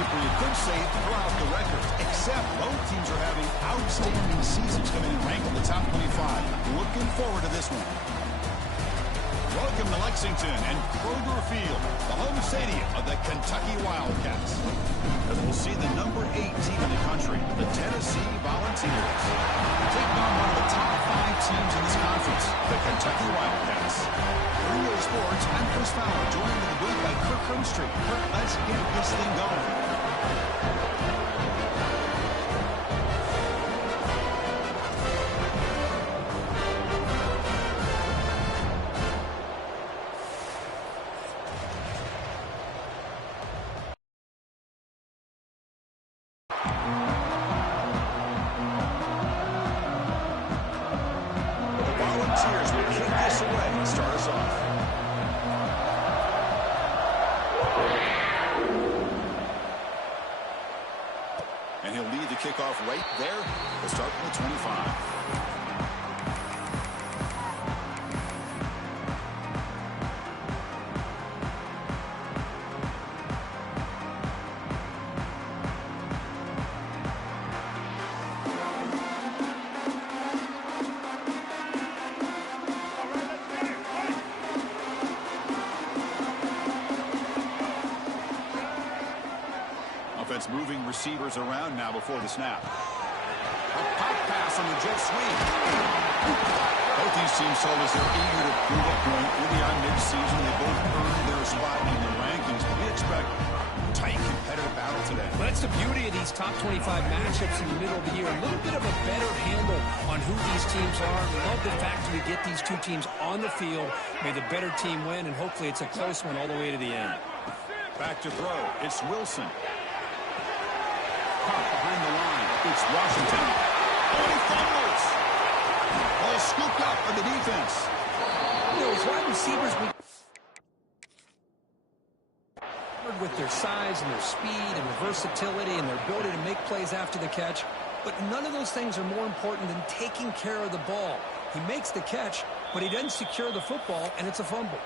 championship where you could say throughout the record, except both teams are having outstanding seasons coming in ranked in the top 25. Looking forward to this one. Welcome to Lexington and Kroger Field, the home stadium of the Kentucky Wildcats. As we'll see the number 8 team in the country, the Tennessee Volunteers, taking on one of the top 5 teams in this conference, the Kentucky Wildcats. For EA Sports, I'm Chris Fowler, joined in the booth by Kirk Hermstreet. Kirk, let's get this thing going. Volunteers will kick this away and start us off. And he'll lead the kickoff right there to start from the 25. Moving receivers around now before the snap. A pop pass on the jet sweep. Both these teams told us they're eager to prove a point. We're beyond mid-season. They both earned their spot in the rankings. But we expect a tight, competitive battle today. Well, that's the beauty of these top 25 matchups in the middle of the year. A little bit of a better handle on who these teams are. Love the fact that we get these two teams on the field. May the better team win, and hopefully it's a close one all the way to the end. Back to throw. It's Wilson. Behind the line, it's Washington. Oh, he fumbles. Ball scooped up by the defense. You know, as wide receivers, with their size and their speed and their versatility and their ability to make plays after the catch, but none of those things are more important than taking care of the ball. He makes the catch, but he doesn't secure the football, and it's a fumble.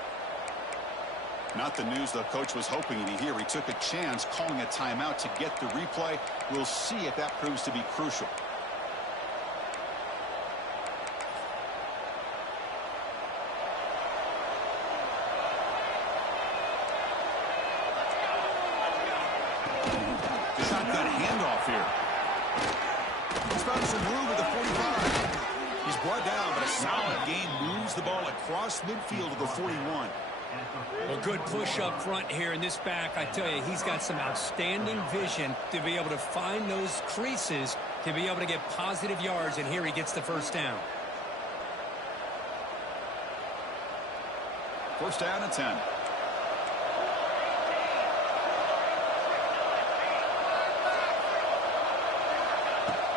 Not the news the coach was hoping to hear. He took a chance calling a timeout to get the replay. We'll see if that proves to be crucial. The shotgun handoff here. He's found some room at the 45. He's brought down, but a solid gain moves the ball across midfield to the 41. Well, good push up front here in this back. I tell you, he's got some outstanding vision to be able to find those creases, to be able to get positive yards, and here he gets the first down. First down and 10.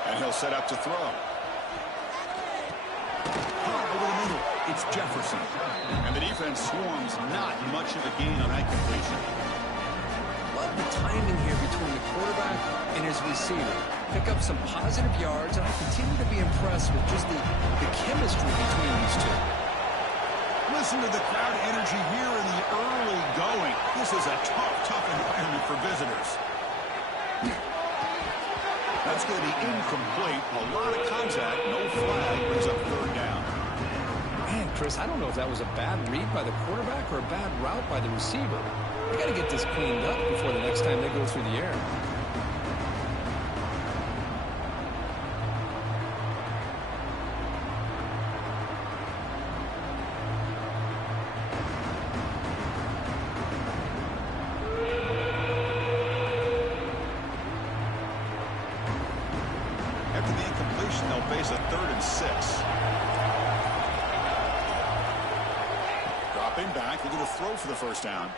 And he'll set up to throw. Over the middle, it's Jefferson. And the defense swarms, not much of a gain on that completion. Love the timing here between the quarterback and his receiver. Pick up some positive yards, and I continue to be impressed with just the chemistry between these two. Listen to the crowd energy here in the early going. This is a tough environment for visitors. That's going to be incomplete. A lot of contact, no flag, brings up third down. Man, Chris, I don't know if that was a bad read by the quarterback or a bad route by the receiver. We got to get this cleaned up before the next time they go through the air. After the incompletion, they'll face a 3rd and 6. Dropping back, they're going to throw for the first down.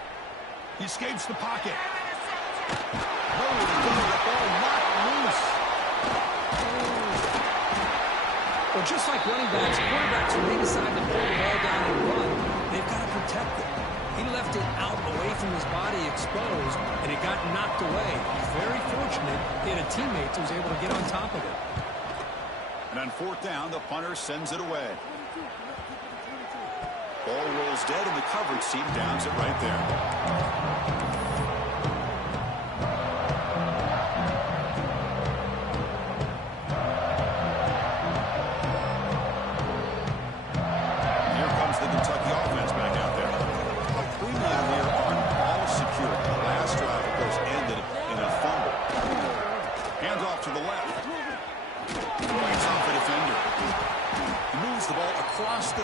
He escapes the pocket. Oh, the ball knocked loose. Well, just like running backs, quarterbacks, when they decide to pull the ball down and run, they've got to protect it. He left it out away from his body exposed, and it got knocked away. He's very fortunate he had a teammate who was able to get on top of it. And on 4th down, the punter sends it away. Ball rolls dead, and the coverage team downs it right there.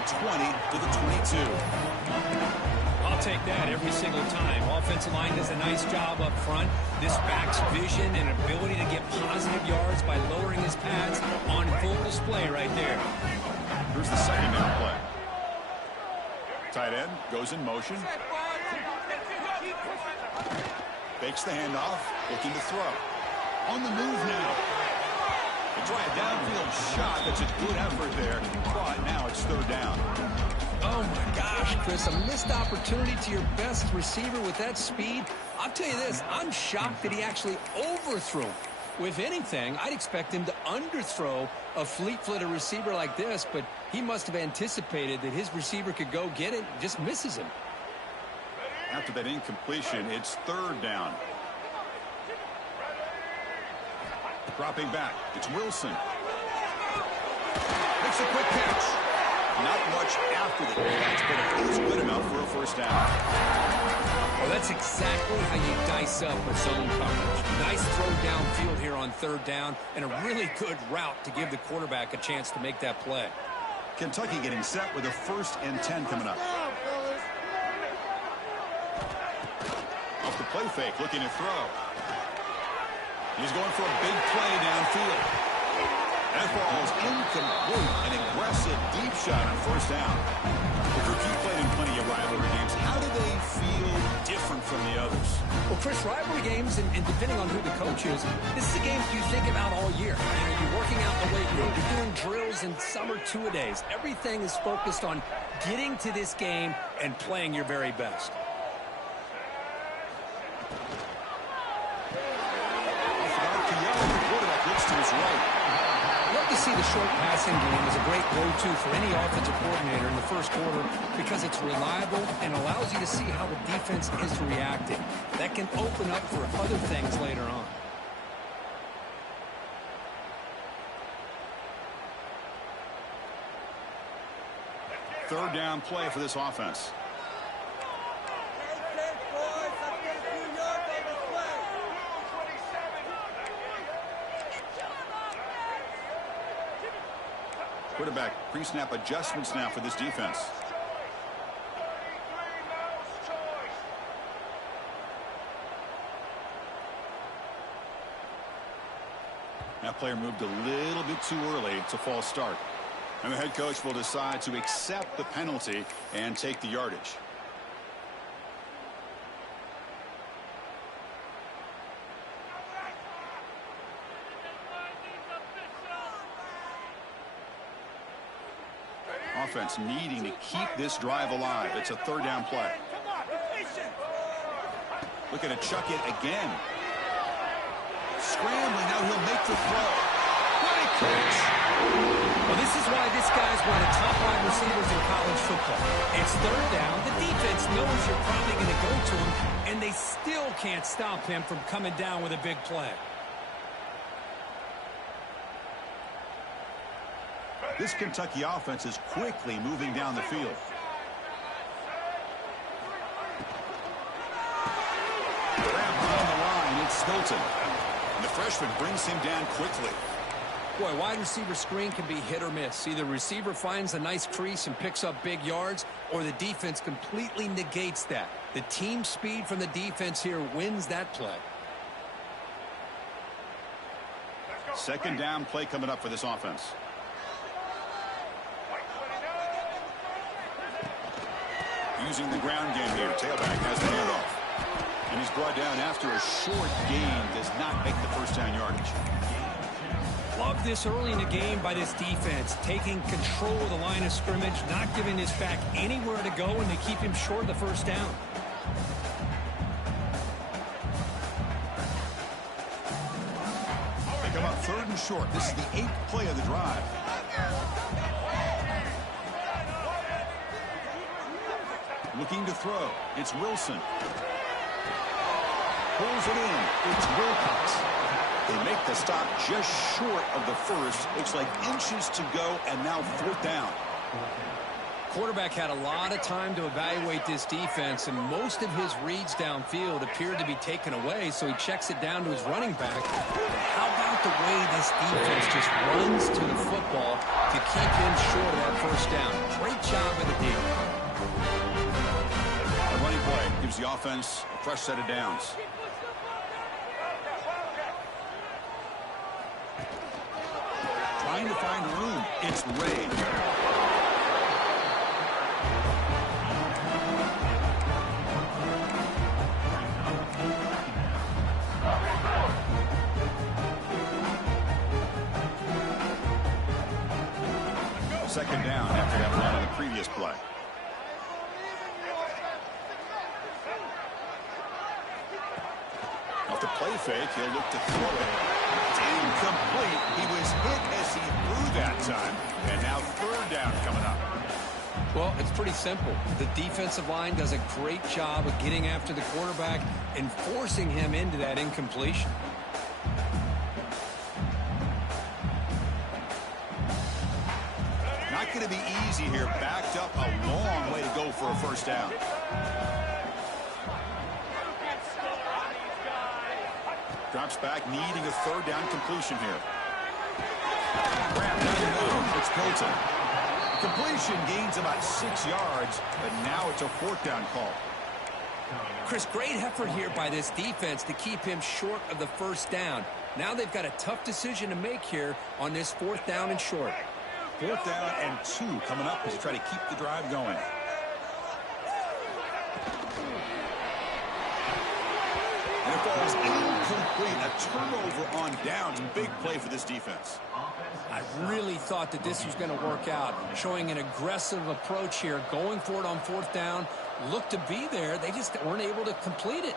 20 to the 22. I'll take that every single time. Offensive line does a nice job up front. This back's vision and ability to get positive yards by lowering his pads on full display right there. Here's the second down play. Tight end goes in motion. Fakes the handoff, looking to throw. On the move now. They try a downfield shot. That's a good effort there. But now it's third down. Oh, my gosh, Chris, a missed opportunity to your best receiver with that speed. I'll tell you this, I'm shocked that he actually overthrew. If anything, I'd expect him to underthrow a fleet-footed receiver like this, but he must have anticipated that his receiver could go get it and just misses him. After that incompletion, it's third down. Dropping back, it's Wilson. Makes a quick catch. Not much after the catch, but it is good enough for a first down. Well, that's exactly how you dice up a zone coverage. Nice throw downfield here on third down, and a really good route to give the quarterback a chance to make that play. Kentucky getting set with a 1st and 10 coming up. Off the play fake, looking to throw. He's going for a big play downfield. That ball is incomplete. An aggressive deep shot on first down. You've played in plenty of rivalry games. How do they feel different from the others? Well, Chris, rivalry games, and depending on who the coach is, this is a game you think about all year. You're working out in the weight room. You're doing drills in summer two-a-days. Everything is focused on getting to this game and playing your very best. To his right. Love to see the short passing game as a great go-to for any offensive coordinator in the first quarter because it's reliable and allows you to see how the defense is reacting. That can open up for other things later on. Third down play for this offense. Quarterback pre-snap adjustments now for this defense. That player moved a little bit too early. It's a false start. And the head coach will decide to accept the penalty and take the yardage. Offense needing to keep this drive alive. It's a third down play. Looking to chuck it again. Scrambling, now he'll make the throw. What a catch! Well, this is why this guy's one of the top wide receivers in college football. It's third down. The defense knows you're probably going to go to him, and they still can't stop him from coming down with a big play. This Kentucky offense is quickly moving down the field. Grabbed on the line, it's Hilton. And the freshman brings him down quickly. Boy, wide receiver screen can be hit or miss. Either receiver finds a nice crease and picks up big yards, or the defense completely negates that. The team speed from the defense here wins that play. Second down play coming up for this offense. Using the ground game here. Tailback has the handoff. And he's brought down after a short gain. Does not make the first down yardage. Love this early in the game by this defense. Taking control of the line of scrimmage. Not giving this back anywhere to go. And they keep him short of the first down. They come up third and short. This is the 8th play of the drive. Looking to throw. It's Wilson. Pulls it in. It's Wilcox. They make the stop just short of the first. Looks like inches to go, and now fourth down. quarterback had a lot of time to evaluate this defense, and most of his reads downfield appeared to be taken away, so he checks it down to his running back. But how about the way this defense just runs to the football to keep him short of that first down? Great job of the D. A running play gives the offense a fresh set of downs. Trying to find room. It's Ray. Second down after that run on the previous play. Off the play fake, he'll look to throw it. It's incomplete. He was hit as he threw that time. And now third down coming up. Well, it's pretty simple. The defensive line does a great job of getting after the quarterback and forcing him into that incompletion. Not going to be easy here. Backed up a long way to go for a first down. Drops back, needing a third down completion here. Wrapped down the middle. It's Pilton. Completion gains about 6 yards, but now it's a fourth down call. Chris, great effort here by this defense to keep him short of the first down. Now they've got a tough decision to make here on this fourth down and short. Fourth down and 2 coming up as you try to keep the drive going. And it falls incomplete. A turnover on downs. Big play for this defense. I really thought that this was going to work out, showing an aggressive approach here, going for it on fourth down. Looked to be there. They just weren't able to complete it.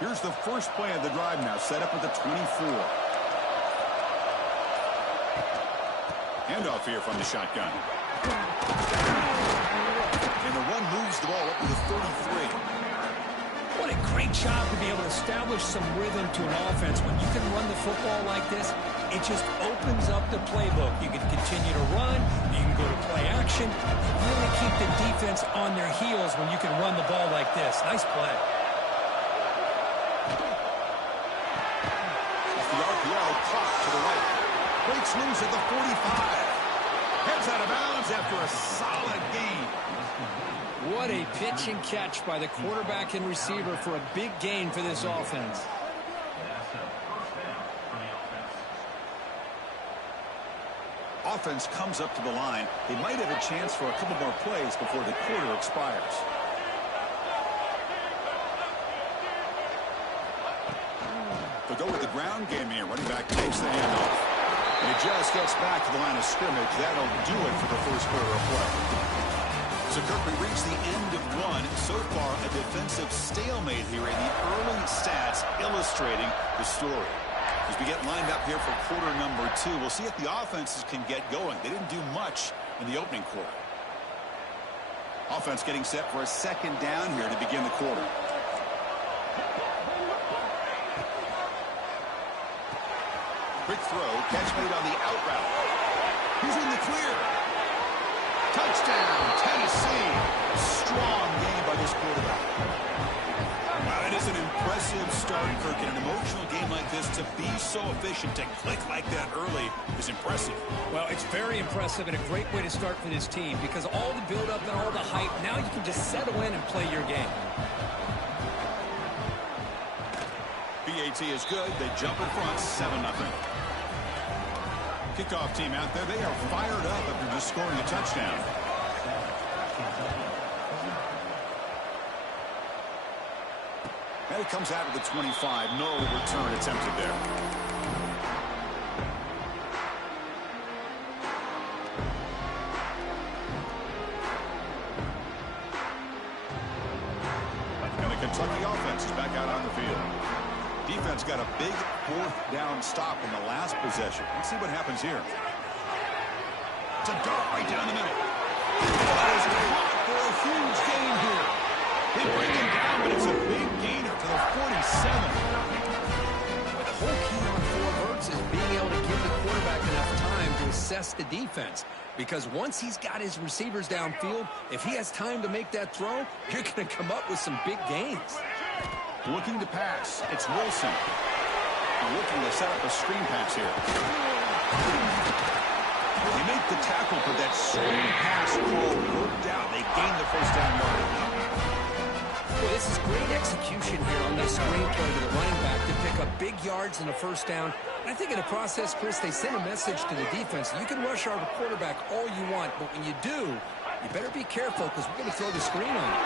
Here's the first play of the drive now, set up at the 24. Handoff here from the shotgun. And the run moves the ball up to the 33. What a great job to be able to establish some rhythm to an offense. When you can run the football like this, it just opens up the playbook. You can continue to run. You can go to play action. You really keep the defense on their heels when you can run the ball like this. Nice play. Off the RPO, clock to the right. Breaks loose at the 45. Heads out of bounds after a solid gain. What a pitch and catch by the quarterback and receiver for a big gain for this offense. Offense comes up to the line. They might have a chance for a couple more plays before the quarter expires. They'll go with the ground game here. Running back takes the handoff. And it just gets back to the line of scrimmage. That'll do it for the first quarter of play. So, Kirk, we reached the end of one. So far, a defensive stalemate here in the early stats illustrating the story. As we get lined up here for quarter number 2, we'll see if the offenses can get going. They didn't do much in the opening quarter. Offense getting set for a second down here to begin the quarter. Quick throw, catch made on the out route. He's in the clear. Touchdown, Tennessee. Strong game by this quarterback. Wow, that is an impressive start, Kirk. In an emotional game like this, to be so efficient, to click like that early is impressive. Well, it's very impressive and a great way to start for this team because all the build-up and all the hype, now you can just settle in and play your game. BAT is good. They jump in front, 7-0. Kickoff team out there. They are fired up after just scoring a touchdown. And it comes out of the 25. No return attempted there. And the Kentucky offense is back out on the field. Defense got a big fourth down stop in the last possession. Let's see what happens here. It's a dart right down the middle. That is caught for a huge gain here. They break him down, but it's a big gainer to the 47. But the whole key on Fort Hurts is being able to give the quarterback enough time to assess the defense. because once he's got his receivers downfield, if he has time to make that throw, you're going to come up with some big gains. Looking to pass. It's Wilson. Looking to set up a screen pass here. They make the tackle, but that screen pass call worked out. They gained the first down yardage. Well, this is great execution here on this screen play to the running back to pick up big yards and a first down. And I think in the process, Chris, they send a message to the defense. You can rush our quarterback all you want, but when you do, you better be careful because we're going to throw the screen on you.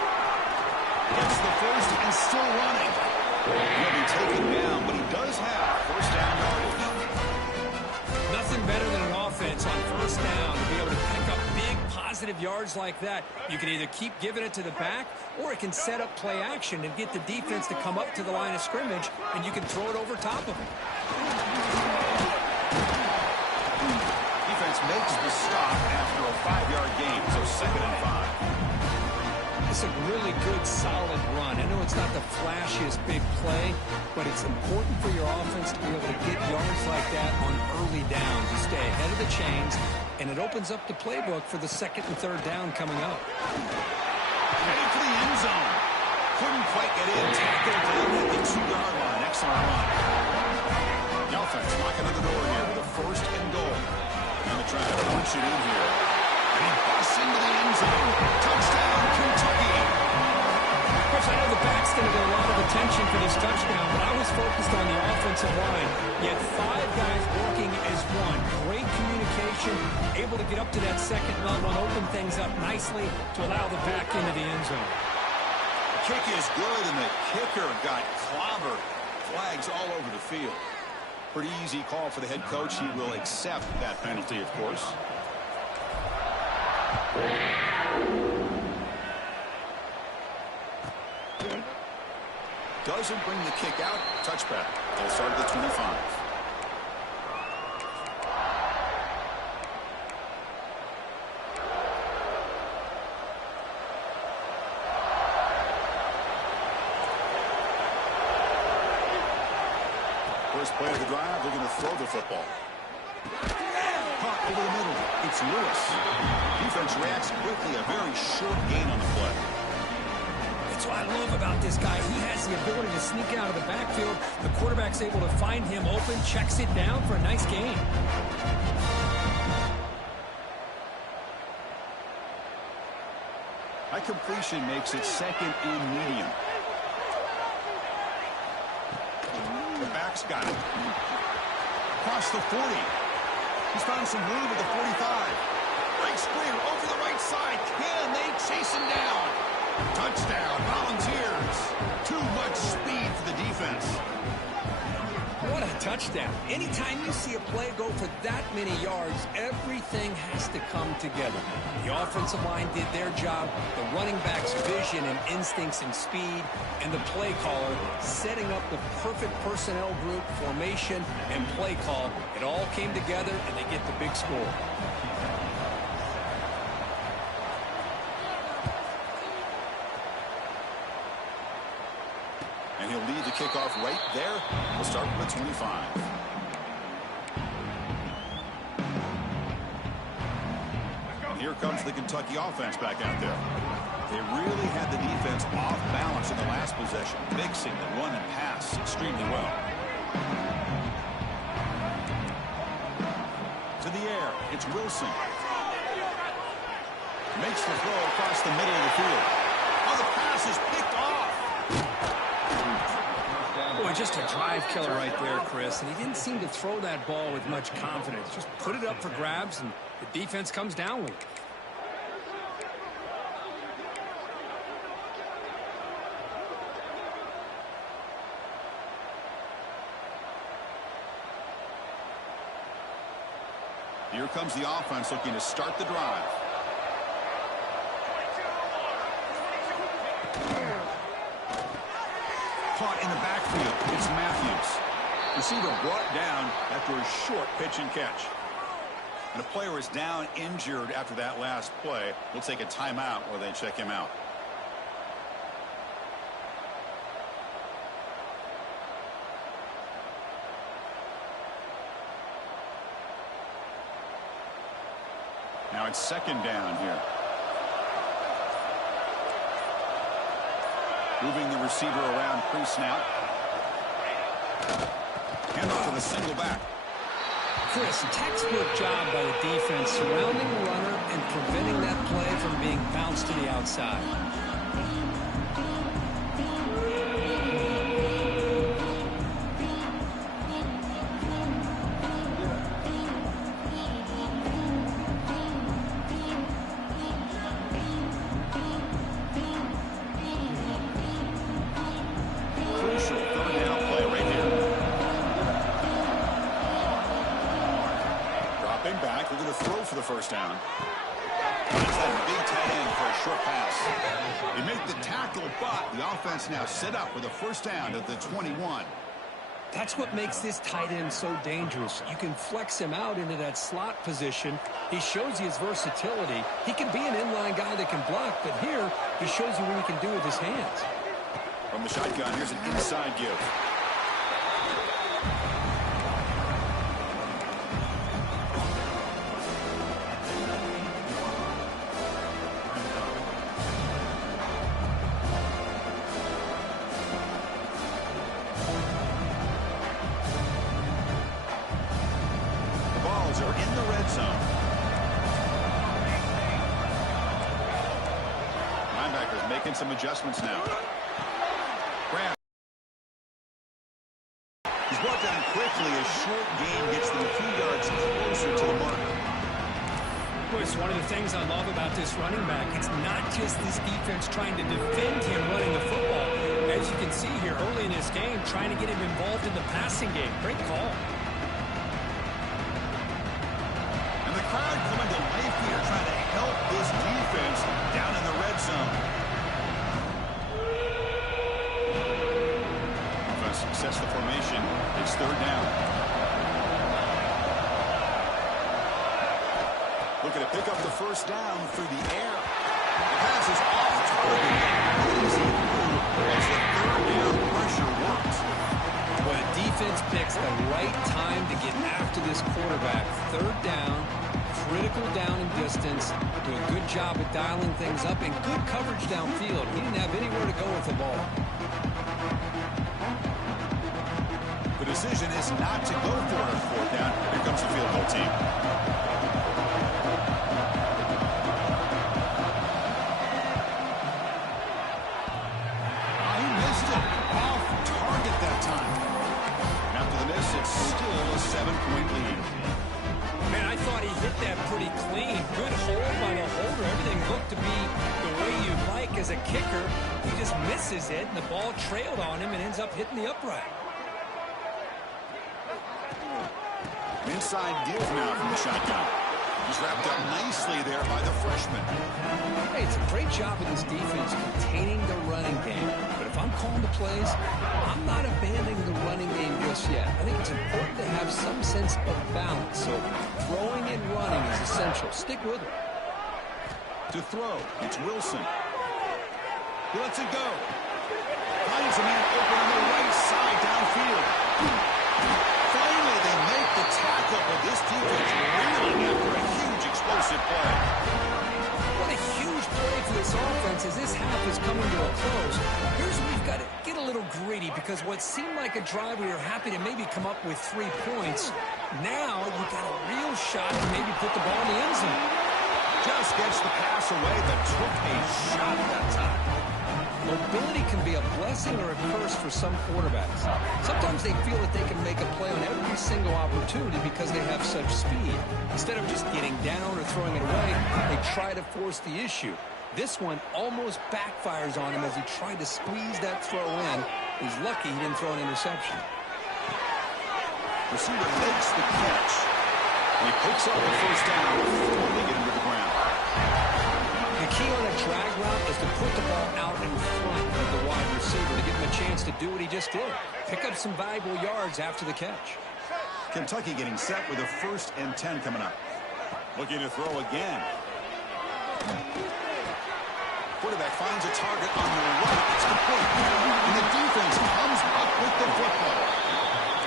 Gets the first and still running. He'll be taken down, but he does have first down yardage. Nothing better than an offense on first down to be able to pick up big positive yards like that. You can either keep giving it to the back, or it can set up play action and get the defense to come up to the line of scrimmage, and you can throw it over top of them. Defense makes the stop after a 5-yard gain, so 2nd and 5. It's a really good, solid run. I know it's not the flashiest big play, but it's important for your offense to be able to get yards like that on early downs. You stay ahead of the chains, and it opens up the playbook for the 2nd and 3rd down coming up. Heading for the end zone. Couldn't quite get in. Tackled down at the 2-yard line. Excellent run. The offense knocking on the door here with a 1st and goal. And they're trying to punch it in here. And he busts into the end zone. Touchdown, Kentucky. Chris, I know the back's going to get a lot of attention for this touchdown, but I was focused on the offensive line. You had 5 guys working as one. Great communication, able to get up to that 2nd level and open things up nicely to allow the back into the end zone. The kick is good, and the kicker got clobbered. Flags all over the field. Pretty easy call for the head coach. He will accept that penalty, of course. Doesn't bring the kick out. Touchback. They'll start at the 25. First play of the drive, they're going to throw the football. Caught over the middle. It's Lewis. Defense reacts quickly. A very short gain on the play. That's what I love about this guy. He has the ability to sneak out of the backfield. The quarterback's able to find him open, checks it down for a nice gain. High completion makes it 2nd and medium. The back's got it. Across the 40. He's found some room at the 45. Breaks clear over the right side. Can they chase him down? Touchdown, Volunteers. Too much speed for the defense. What a touchdown. Anytime you see a play go for that many yards, everything has to come together. The offensive line did their job, the running back's vision and instincts and speed, and the play caller setting up the perfect personnel group, formation, and play call. It all came together, and they get the big score. And he'll lead the kickoff right there. We'll start from the 25. And here comes the Kentucky offense back out there. They really had the defense off balance in the last possession, mixing the run and pass extremely well. To the air, it's Wilson. Makes the throw across the middle of the field. Oh, the pass is picked off. Boy, just a drive killer right there, Chris. And he didn't seem to throw that ball with much confidence. Just put it up for grabs, and the defense comes down with it. Here comes the offense looking to start the drive. Caught in the backfield. It's Matthews. Receiver brought down after a short pitch and catch. And a player is down injured after that last play. We'll take a timeout while they check him out. Now it's second down here. Moving the receiver around pre-snap. Handoff to the single back. Chris, textbook job by the defense surrounding the runner and preventing that play from being bounced to the outside. Back, we're going to throw for the first down. That's that big tight end for a short pass. They make the tackle, but the offense now set up with a first down at the 21. That's what makes this tight end so dangerous. You can flex him out into that slot position. He shows you his versatility. He can be an inline guy that can block, but here he shows you what he can do with his hands. From the shotgun, here's an inside give. Are in the red zone. Linebackers making some adjustments now. Graham. He's brought down quickly. A short gain gets them a few yards closer to the mark. Boy, it's one of the things I love about this running back. It's not just this defense trying to defend him running the football. As you can see here early in this game, trying to get him involved in the passing game. Great call. Crowd coming to life here, trying to help this defense down in the red zone. Offense success the formation. It's third down. Looking to pick up the first down through the air. The pass is off target. Easy as the third down pressure works. Well, the defense picks the right time to get after this quarterback. Third down. Critical down and distance, do a good job at dialing things up, and good coverage downfield. He didn't have anywhere to go with the ball. The decision is not to go for it on fourth down. Here comes the field goal team. He missed it. Off target that time. After the miss, it's still a 7-point lead. Man, I thought he hit that pretty clean. Good hold by the holder. Everything looked to be the way you'd like as a kicker. He just misses it, and the ball trailed on him and ends up hitting the upright. Inside give now from the shotgun. He's wrapped up nicely there by the freshman. Hey, it's a great job of this defense containing the running game. But if I'm calling the plays, I'm not abandoning the running game just yet. I think it's important to have some sense of balance. So throwing and running is essential. Stick with it. To throw, it's Wilson. He lets it go. Finds a man open on the right side downfield. Finally, they make the tackle, but this defense reeling after a huge explosive play. What a huge play for this offense as this half is coming to a close. Here's where we've got to get a little gritty because what seemed like a drive we were happy to maybe come up with 3 points, now you've got a real shot to maybe put the ball in the end zone. Just gets the pass away, but took a shot that time. Mobility can be a blessing or a curse for some quarterbacks. Sometimes they feel that they can make a play on every single opportunity because they have such speed. Instead of just getting down or throwing it away, they try to force the issue. This one almost backfires on him as he tried to squeeze that throw in. He's lucky he didn't throw an interception. Receiver makes the catch. And he picks up the first down before they get him to the ground. The key on a drag route is to put the ball out in front of the wide receiver to give him a chance to do what he just did. Pick up some valuable yards after the catch. Kentucky getting set with a 1st and 10 coming up. Looking to throw again. Quarterback finds a target on the right. It's complete. And the defense comes up with the football.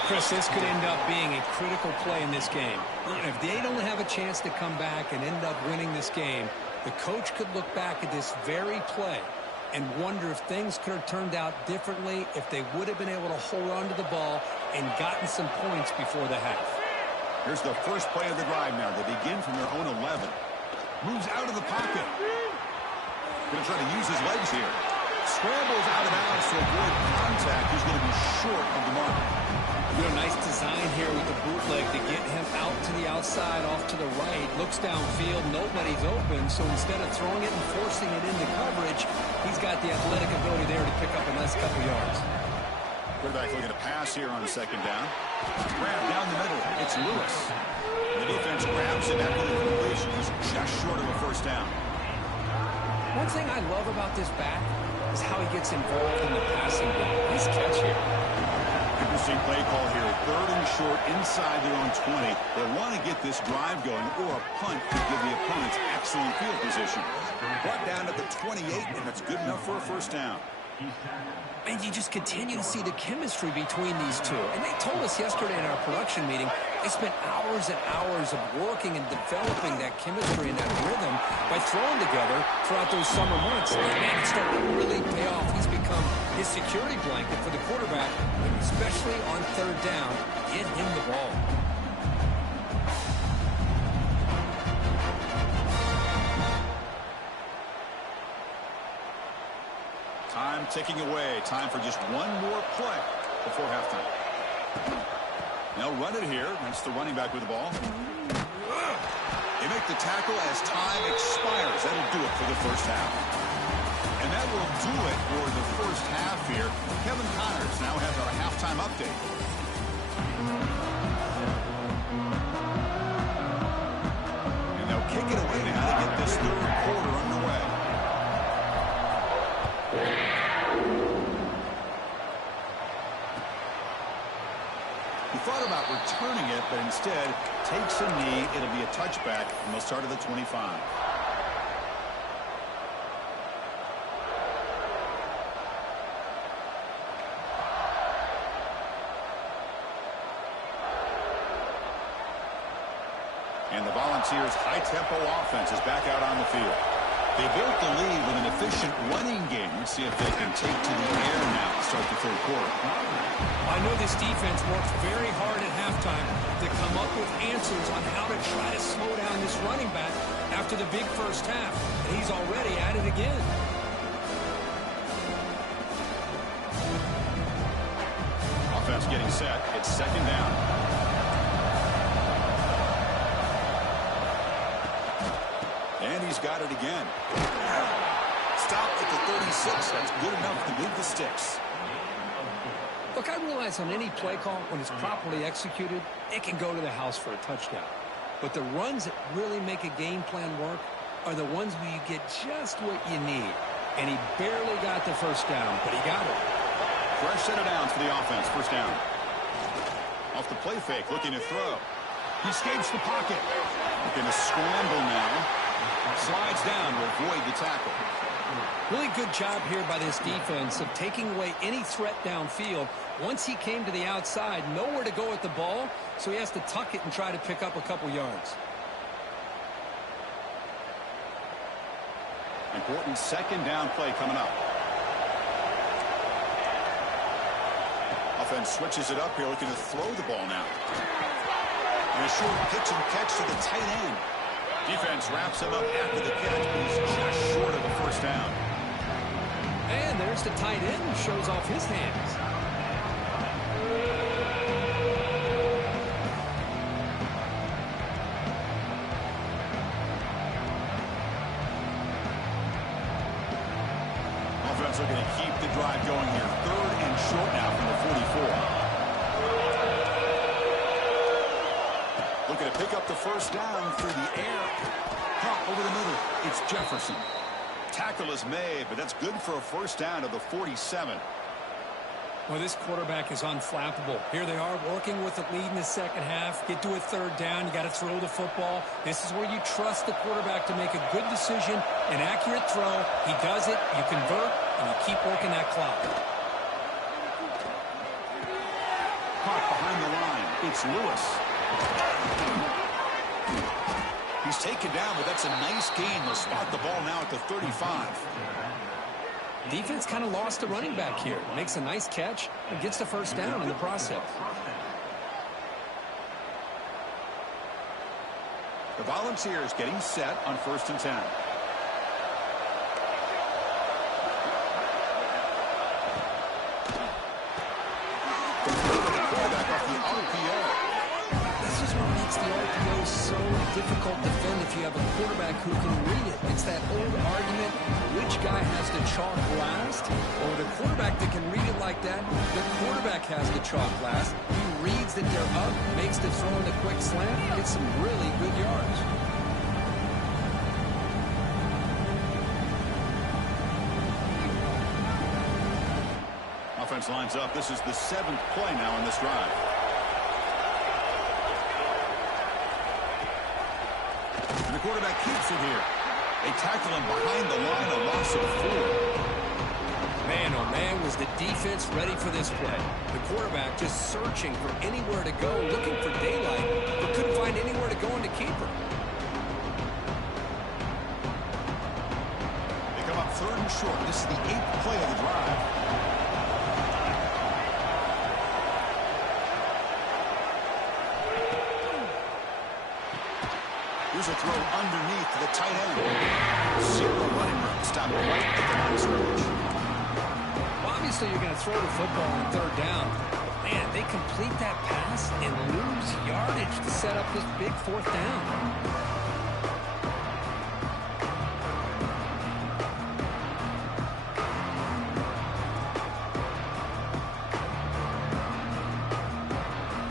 Chris, this could end up being a critical play in this game. If they don't have a chance to come back and end up winning this game, the coach could look back at this very play and wonder if things could have turned out differently if they would have been able to hold on to the ball and gotten some points before the half. Here's the first play of the drive now. They begin from their own 11. Moves out of the pocket. Going to try to use his legs here. Scrambles out of bounds to avoid contact. He's going to be short of the mark. Nice design here with the bootleg to get him out to the outside, off to the right. Looks downfield, nobody's open, so instead of throwing it and forcing it into coverage, he's got the athletic ability there to pick up a nice couple yards. Quarterback looking to pass here on second down. Grab down the middle. It's Lewis. The defense grabs it after the completion. He's just short of a first down. One thing I love about this back is how he gets involved in the passing game. Nice catch here. Interesting play call here. Third and short inside their own 20. They want to get this drive going, or a punt could give the opponents excellent field position. Brought down at the 28, and that's good enough for a first down. And you just continue to see the chemistry between these two. And they told us yesterday in our production meeting, they spent hours and hours of working and developing that chemistry and that rhythm by throwing together throughout those summer months. And man, it's starting to really pay off. He's become his security blanket for the quarterback, especially on third down. Get him the ball. Time ticking away. Time for just one more play before halftime. They'll run it here. That's the running back with the ball. They make the tackle as time expires. That'll do it for the first half. And that will do it for the first half here. Kevin Connors now has our halftime update. And they'll kick it away now to get this third quarter underway. He thought about returning it, but instead takes a knee. It'll be a touchback, and they'll start at the 25. And the Volunteers' high-tempo offense is back out on the field. They built the lead with an efficient running game. Let's see if they can take to the air now to start the third quarter. I know this defense worked very hard at halftime to come up with answers on how to try to slow down this running back after the big first half. And he's already at it again. Offense getting set. It's second down. And he's got it again. Stopped at the 36. That's good enough to move the sticks. Look, I realize on any play call, when it's properly executed, it can go to the house for a touchdown. But the runs that really make a game plan work are the ones where you get just what you need. And he barely got the first down, but he got it. Fresh set of downs for the offense. First down. Off the play fake, looking to throw. He escapes the pocket. Looking to scramble now. Slides down to avoid the tackle. Really good job here by this defense of taking away any threat downfield. Once he came to the outside, nowhere to go with the ball, so he has to tuck it and try to pick up a couple yards. Important second down play coming up. Offense switches it up here, looking to throw the ball now. And a short pitch and catch to the tight end. Defense wraps him up after the catch, but he's just short of a first down. And there's the tight end who shows off his hands. Offense looking to keep the drive going here. Third and short now from the 44. Looking to pick up the first down through the air. Pop over the middle. It's Jefferson. Tackle is made, but that's good for a first down to the 47. Well, this quarterback is unflappable. Here they are working with the lead in the second half. Get to a third down. You got to throw the football. This is where you trust the quarterback to make a good decision, an accurate throw. He does it. You convert, and you keep working that clock. Caught behind the It's Lewis. He's taken down, but that's a nice gain. They'll spot the ball now at the 35. Defense kind of lost the running back here. Makes a nice catch and gets the first down in the process. The Volunteers getting set on 1st and 10. This is what makes the RPO so difficult to defend if you have a quarterback who can read it. It's that old argument, which guy has the chalk last? Or the quarterback that can read it like that, the quarterback has the chalk last. He reads that they're up, makes the throw in the quick slant, gets some really good yards. Offense lines up. This is the 7th play now in this drive. And the quarterback keeps it here. They tackle him behind the line, a loss of 4. Man, oh man, was the defense ready for this play. The quarterback just searching for anywhere to go, looking for daylight, but couldn't find anywhere to go in the keeper. They come up 3rd and short. This is the 8th play of the drive. Here's a throw underneath to the tight end. 0 running room. Stop right at the line of scrimmage. Well, obviously, you're going to throw the football on 3rd down. Man, they complete that pass and lose yardage to set up this big 4th down.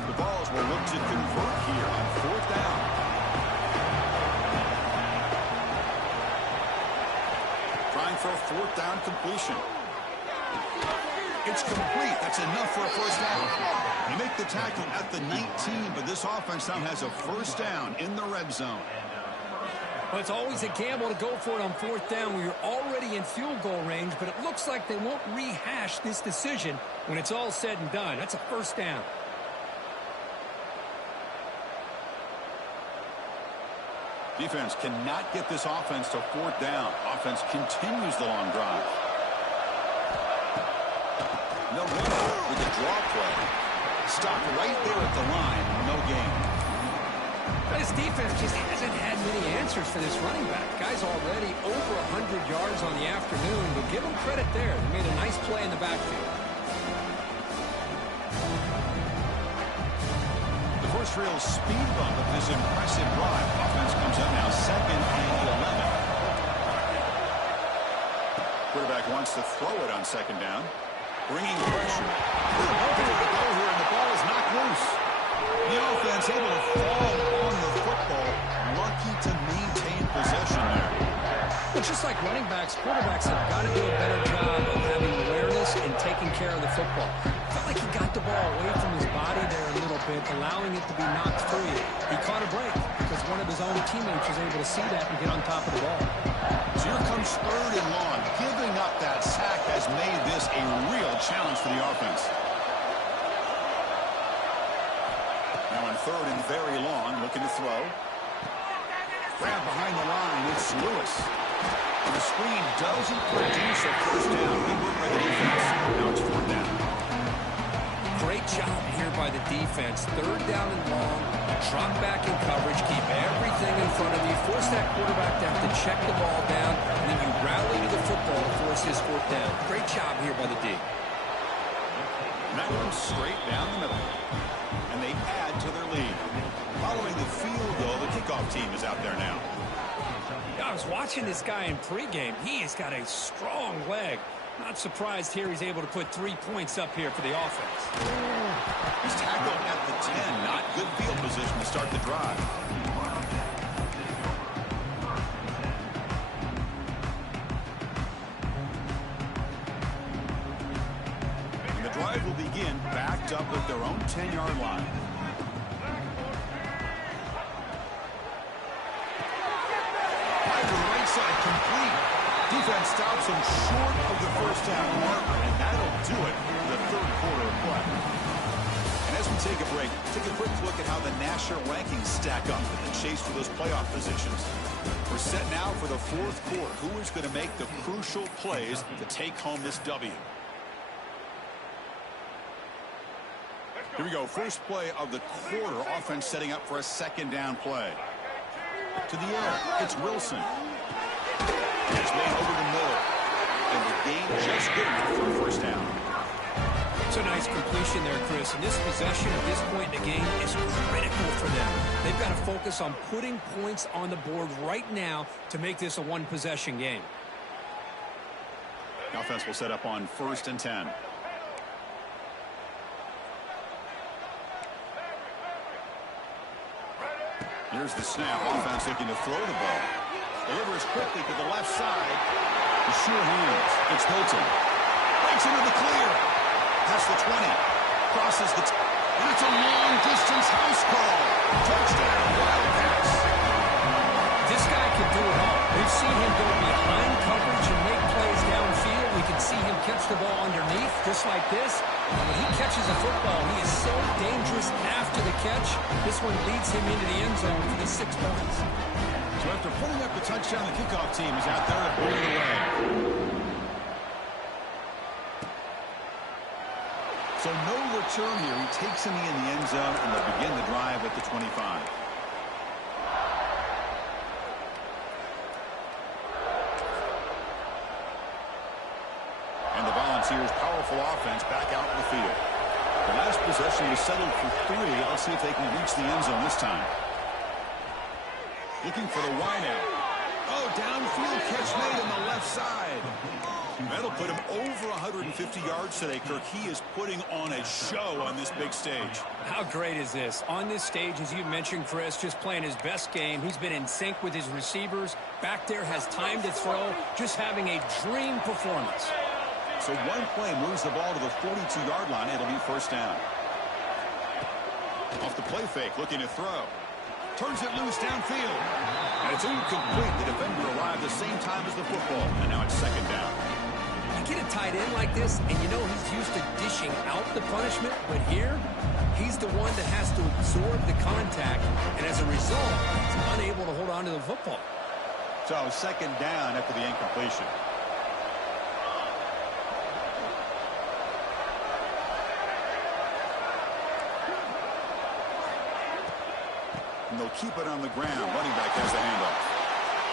The Vols will look to convert here on 4th down. For a 4th down completion. It's complete. That's enough for a first down. You make the tackle at the 19, but this offense now has a first down in the red zone. Well, it's always a gamble to go for it on 4th down when you're already in field goal range, but it looks like they won't rehash this decision when it's all said and done. That's a first down. Defense cannot get this offense to 4th down. Offense continues the long drive. No run out with the draw play. Stopped right there at the line. No gain. But his defense just hasn't had many answers for this running back. Guy's already over 100 yards on the afternoon, but give him credit there. They made a nice play in the backfield. First real speed bump of this impressive drive. Offense comes up now 2nd and 11. Quarterback wants to throw it on 2nd down. Bringing pressure. Nowhere to go here, and the ball is knocked loose. The offense able to fall on the football. Lucky to maintain possession there. Well, just like running backs, quarterbacks have got to do a better job of having awareness and taking care of the football. Felt like he got the ball away from his body there a little bit, allowing it to be knocked free. He caught a break because one of his own teammates was able to see that and get on top of the ball. So here comes 3rd and long. Giving up that sack has made this a real challenge for the offense. Now on 3rd and very long, looking to throw. Grab behind the line, it's Lewis. And the screen doesn't produce a first down. Good work by the defense. Now it's 4th down. Great job here by the defense. 3rd down and long. Drop back in coverage. Keep everything in front of you. Force that quarterback to have to check the ball down. And then you rally to the football to force his 4th down. Great job here by the D. And that one straight down the middle. And they add to their lead. Following the field goal, the kickoff team is out there now. I was watching this guy in pregame. He has got a strong leg. Not surprised here he's able to put 3 points up here for the offense. He's tackled at the 10. Not good field position to start the drive. And the drive will begin backed up at their own 10-yard line. Complete. Defense stops him short of the first down marker, and that'll do it for the 3rd quarter of play. And as we take a break, take a quick look at how the national rankings stack up in the chase for those playoff positions. We're set now for the fourth quarter. Who is going to make the crucial plays to take home this W? Here we go. First play of the quarter. Offense setting up for a second down play. To the air. It's Wilson. It's made over to Miller. And the game just good enough for a first down. It's a nice completion there, Chris. And this possession at this point in the game is critical for them. They've got to focus on putting points on the board right now to make this a one-possession game. The offense will set up on 1st and 10. Here's the snap. Offense looking to throw the ball. Delivers quickly to the left side. The sure hands. It's Hilton. Breaks into the clear. Past the 20. Crosses the... and it's a long-distance house call. Touchdown, Wildcats. This guy can do it all. We've seen him go behind coverage and make plays downfield. We can see him catch the ball underneath, just like this. And when he catches a football, he is so dangerous after the catch. This one leads him into the end zone for the 6 points. So after putting up the touchdown, the kickoff team is out there to put it away. So no return here. He takes him in the end zone, and they'll begin the drive at the 25. And the Volunteers' powerful offense back out in the field. The last possession was settled for 3. Let's see if they can reach the end zone this time. Looking for the wideout. Oh, downfield catch made on the left side. That'll put him over 150 yards today, Kirk. He is putting on a show on this big stage. How great is this? On this stage, as you mentioned, Chris, just playing his best game. He's been in sync with his receivers. Back there, has time to throw. Just having a dream performance. So one play moves the ball to the 42-yard line. It'll be first down. Off the play fake, looking to throw. Turns it loose downfield. And it's incomplete. The defender arrived the same time as the football. And now it's second down. You get a tight end like this, and you know he's used to dishing out the punishment. But here, he's the one that has to absorb the contact. And as a result, he's unable to hold on to the football. So second down after the incompletion. And they'll keep it on the ground. Running back has the handoff.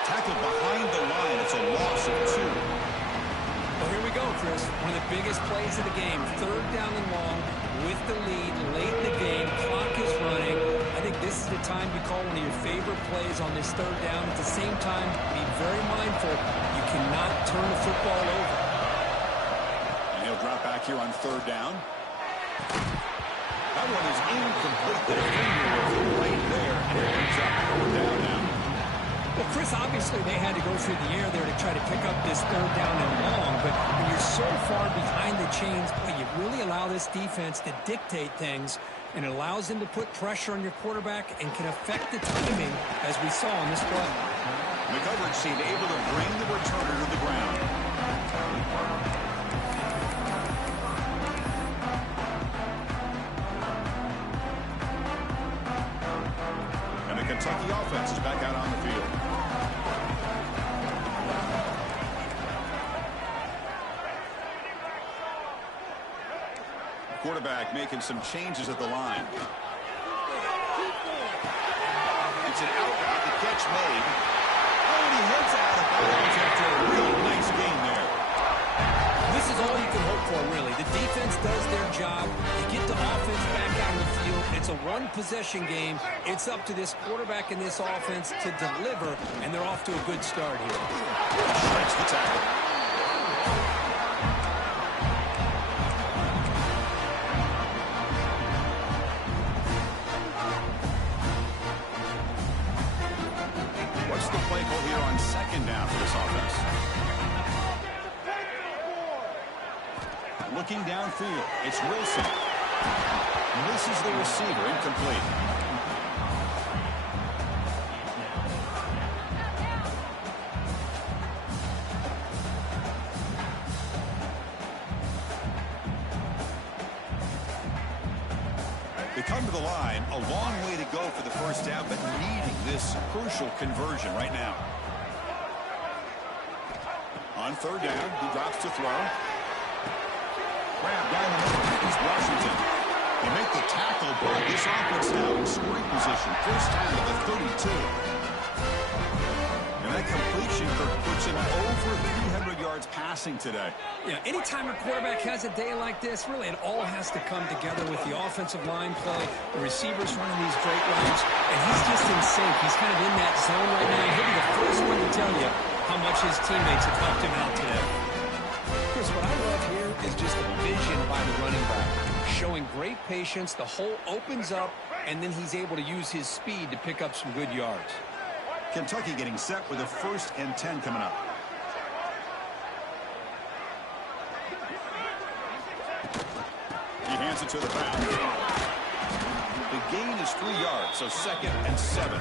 Tackled behind the line. It's a loss of 2. Well, here we go, Chris. One of the biggest plays of the game. 3rd down and long with the lead late in the game. Clock is running. I think this is the time you call one of your favorite plays on this 3rd down. At the same time, be very mindful. You cannot turn the football over. And he'll drop back here on 3rd down. That one is incomplete. The defender was right there, and it ends up going down now. Well, Chris, obviously they had to go through the air there to try to pick up this 3rd down and long, but when you're so far behind the chains, boy, you really allow this defense to dictate things, and it allows them to put pressure on your quarterback and can affect the timing, as we saw on this play. The coverage team able to bring the returner to the ground. Kentucky offense is back out on the field. Quarterback making some changes at the line. It's an out route. The catch made. Oh, and he heads out of bounds after a real nice game there. This is all you can hope for, really. The defense does their job. You get the offense back out on the field. It's a one-possession game. It's up to this quarterback and this offense to deliver, and they're off to a good start here. Strikes the tackle. What's the play call here on second down for this offense? Looking downfield, it's Wilson. Misses the receiver, incomplete. They come to the line, a long way to go for the first down, but needing this crucial conversion right now. On third down, he drops to throw. Grab down the middle is Washington. They make the tackle, but this offense now in scoring position. First down to the 32. And that completion puts him over 300 yards passing today. Yeah, anytime a quarterback has a day like this, really it all has to come together with the offensive line play, the receivers running these great routes, and he's just in sync. He's kind of in that zone right now. He'll be the first one to tell you how much his teammates have helped him out today. Chris, what I love here is just the vision by the running back. Showing great patience, the hole opens up, and then he's able to use his speed to pick up some good yards. Kentucky getting set with a 1st and 10 coming up. He hands it to the back. The gain is 3 yards, so 2nd and 7.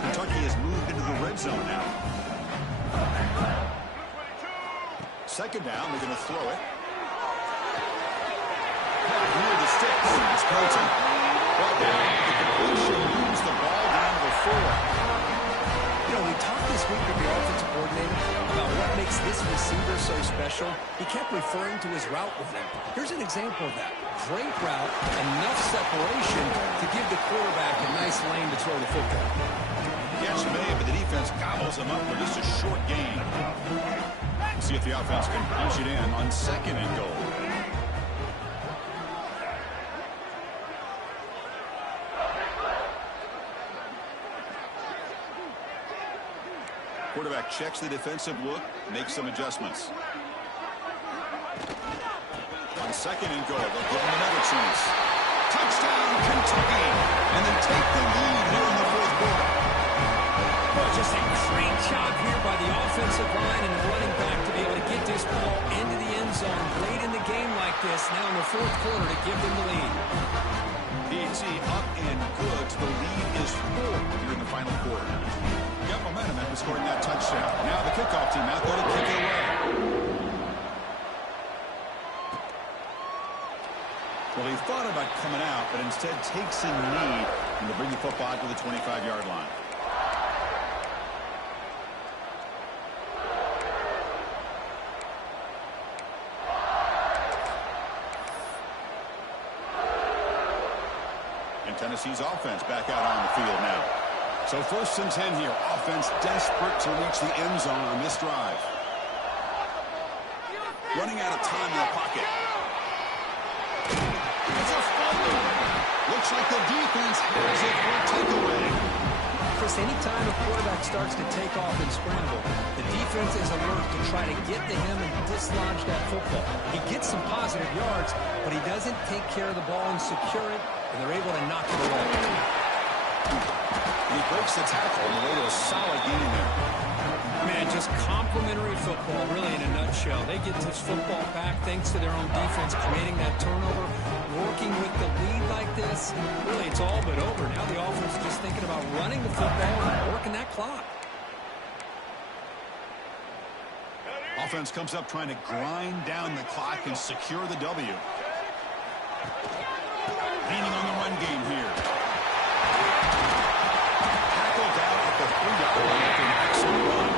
Kentucky has moved into the red zone now. 2nd down, they're going to throw it. Near the sticks. It's Pelton. Brought down. The completion moves the ball down to the 4. You know, we talked this week with the offensive coordinator about what makes this receiver so special. He kept referring to his route with him. Here's an example of that. Great route, enough separation to give the quarterback a nice lane to throw the football. Catch made, but the defense gobbles him up for just a short gain. See if the offense can punch it in on 2nd and goal. Quarterback checks the defensive look, makes some adjustments. On 2nd and goal, they'll give him another chance. Touchdown, Kentucky! And they take the lead here in the 4th quarter. Well, just a great job here by the offensive line and the running back to be able to get this ball into the end zone late in the game like this, now in the 4th quarter to give them the lead. PET up and good. The lead is 4 here in the final quarter. Got momentum after scoring that touchdown. Now the kickoff team out there to kick it away. Well, he thought about coming out, but instead takes a knee and to bring the football out to the 25-yard line. And Tennessee's offense back out on the field now. So 1st and 10 here. Offense desperate to reach the end zone on this drive. Running out of time in the pocket. It's a fumble. Looks like the defense has it for a takeaway. Chris, anytime a quarterback starts to take off and scramble, the defense is alert to try to get to him and dislodge that football. He gets some positive yards, but he doesn't take care of the ball and secure it, and they're able to knock it away. He breaks the tackle on the way to a solid gain there. Man, just complimentary football, really, in a nutshell. They get this football back thanks to their own defense, creating that turnover, working with the lead like this. Really, it's all but over. Now the offense is just thinking about running the football and working that clock. Offense comes up trying to grind down the clock and secure the W. Leaning on the run game here. Tackled out at the 3-yard line after an excellent run.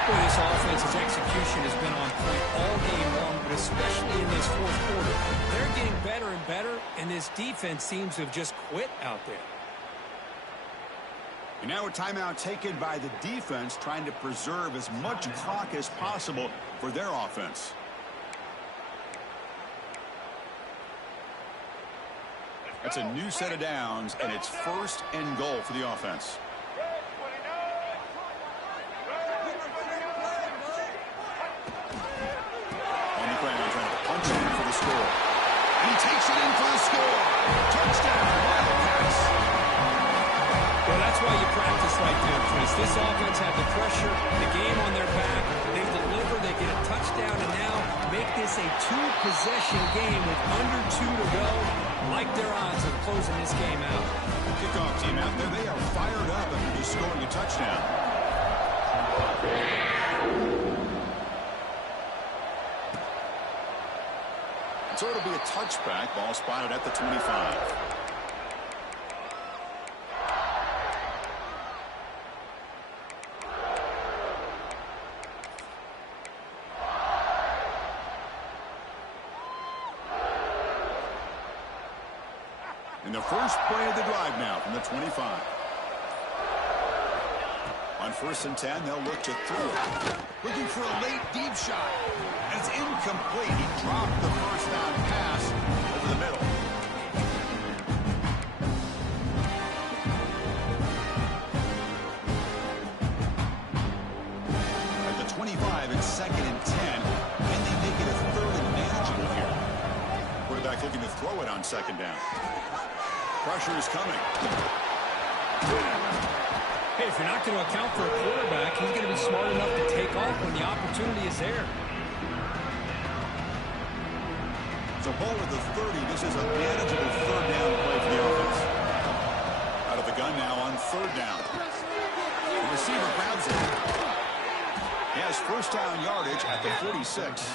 Boy, this offense's execution has been on point all game long, but especially in this 4th quarter. They're getting better and better, and this defense seems to have just quit out there. And now a timeout taken by the defense, trying to preserve as much clock as possible for their offense. That's a new set of downs, and it's 1st and goal for the offense. On the ground, trying to punch it in for the score. And he takes it in for the score. Touchdown, Wildcats. Well, that's why you practice right there, Chris. This offense had the pressure, the game on their back. They deliver, they get a touchdown, and now make this a 2-possession game with under 2 to go. Like their odds of closing this game out. Kickoff team out there, they are fired up after just scoring a touchdown. touchback. Ball spotted at the 25. In the first play of the drive now from the 25. On 1st and 10, they'll look to throw it. Looking for a late deep shot. And it's incomplete. He dropped the first down pass over the middle. At the 25, it's 2nd and 10. Can they make it a 3rd and manageable here? Quarterback looking to throw it on 2nd down. Pressure is coming. Hey, if you're not going to account for a quarterback, he's going to be smart enough to take off when the opportunity is there. So ball at the 30. This is a manageable 3rd down play for the offense. Out of the gun now on 3rd down. The receiver grabs it. He has 1st down yardage at the 46.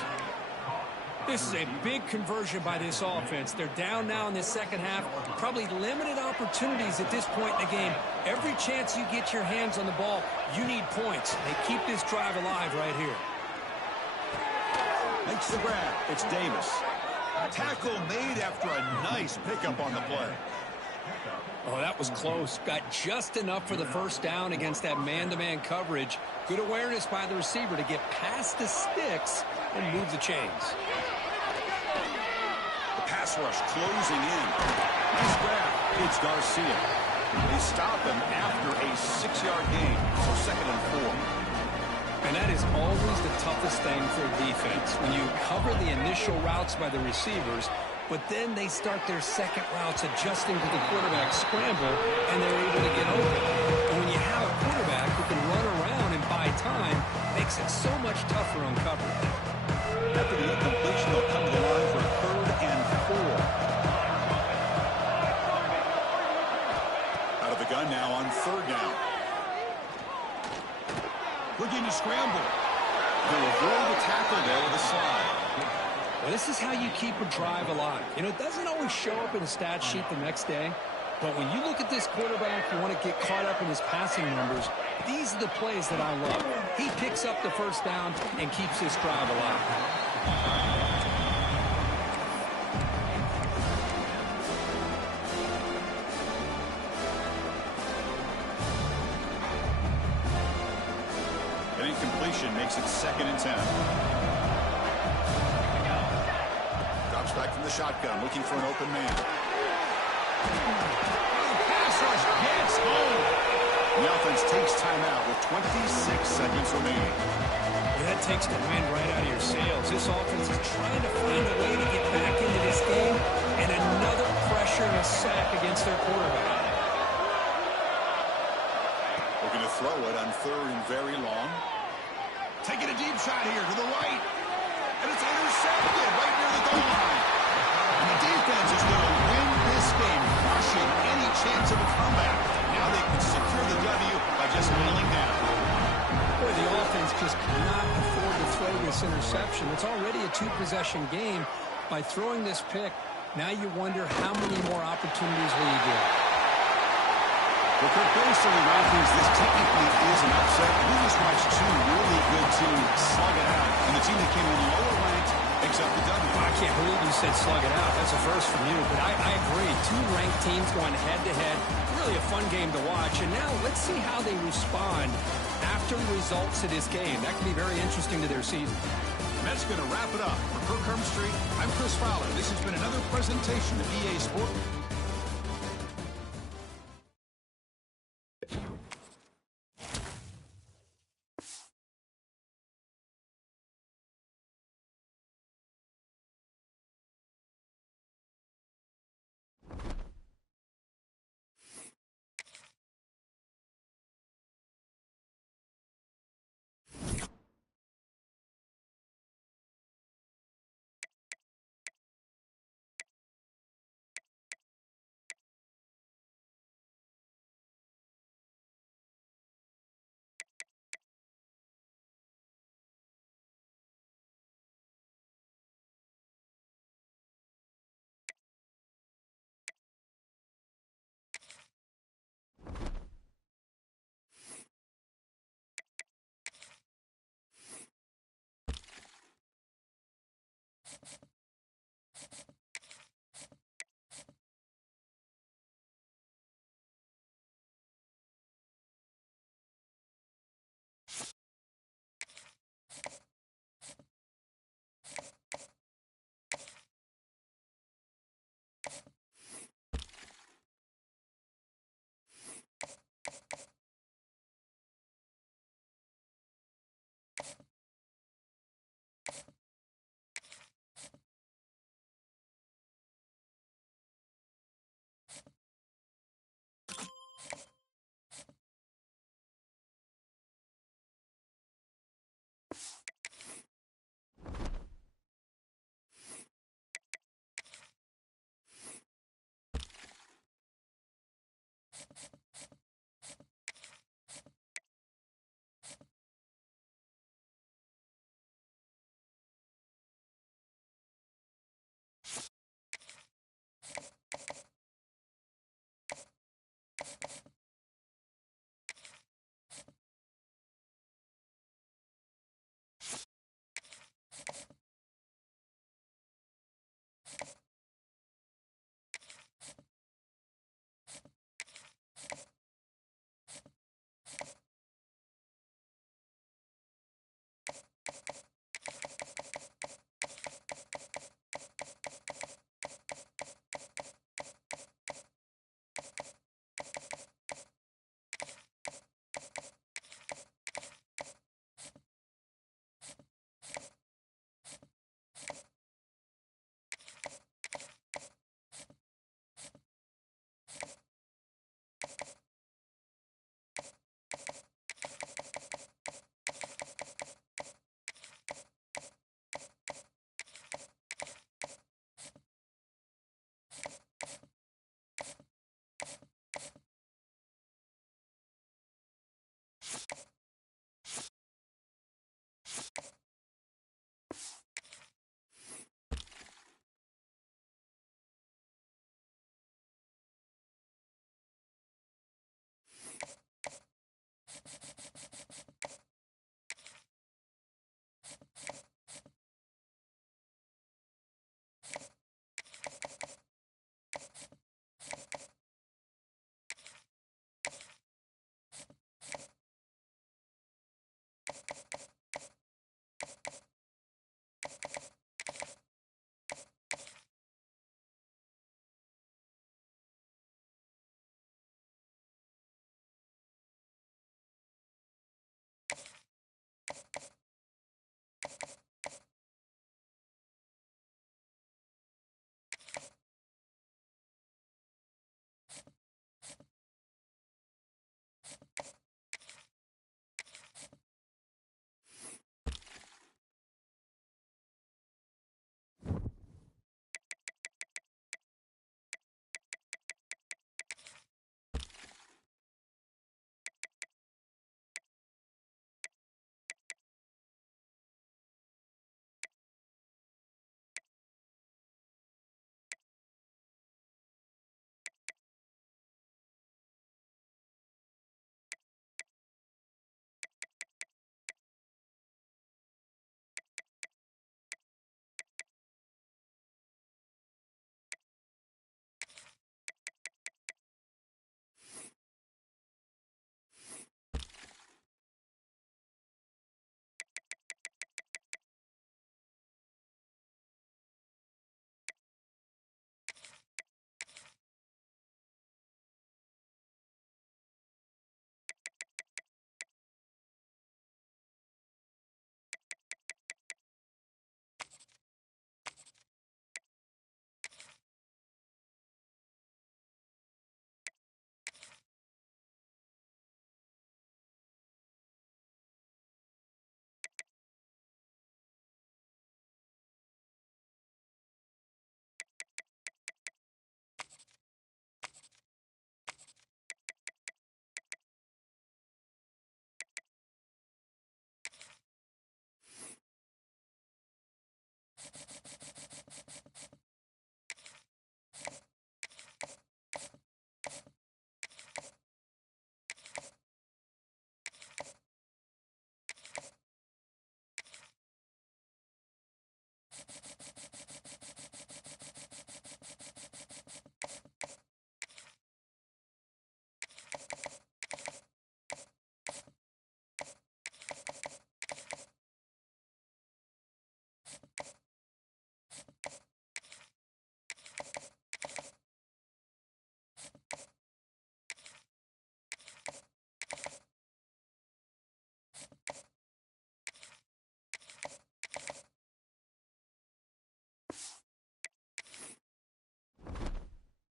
This is a big conversion by this offense. They're down now in the second half. Probably limited opportunities at this point in the game. Every chance you get your hands on the ball, you need points. They keep this drive alive right here. Makes the grab. It's Davis. Tackle made after a nice pickup on the play. Oh, that was close. Got just enough for the 1st down against that man-to-man coverage. Good awareness by the receiver to get past the sticks and move the chains. The pass rush closing in. Nice grab. It's Garcia. They stop him after a 6-yard gain. So 2nd and 4. And that is always the toughest thing for a defense. When you cover the initial routes by the receivers, but then they start their second routes adjusting to the quarterback scramble, and they're able to get open. And when you have a quarterback who can run around and buy time, makes it so much tougher on coverage. After the incompletion, they'll come to the line for a 3rd and 4. Out of the gun now on 3rd down. Looking to scramble. They'll avoid the tackle there with a slide. Well, this is how you keep a drive alive. You know, it doesn't always show up in the stat sheet the next day, but when you look at this quarterback, you want to get caught up in his passing numbers. These are the plays that I love. He picks up the 1st down and keeps this drive alive. An incompletion makes it 2nd and 10. Back from the shotgun, looking for an open man. Pass rush gets home. The offense takes timeout with 26 seconds remaining. Well, that takes the wind right out of your sails. This offense is trying to find a way to get back into this game, and another pressure and a sack against their quarterback. Looking to throw it on 3rd and very long. Taking a deep shot here to the right. And it's intercepted right near the goal line. And the defense is going to win this game, crushing any chance of a comeback. Now they can secure the W by just kneeling down. Boy, the offense just cannot afford to throw this interception. It's already a 2-possession game. By throwing this pick, now you wonder how many more opportunities will you get. Well, Kirk, based on the rankings, this technically is an upset. We just watched 2 really good teams slug it out, and the team that came in lower ranked picks up the W. I can't believe you said slug it out. That's a first from you, but I agree. 2 ranked teams going head-to-head. Really a fun game to watch, and now let's see how they respond after the results of this game. That can be very interesting to their season. And that's going to wrap it up. For Kirk Street, I'm Chris Fowler. This has been another presentation of EA Sports.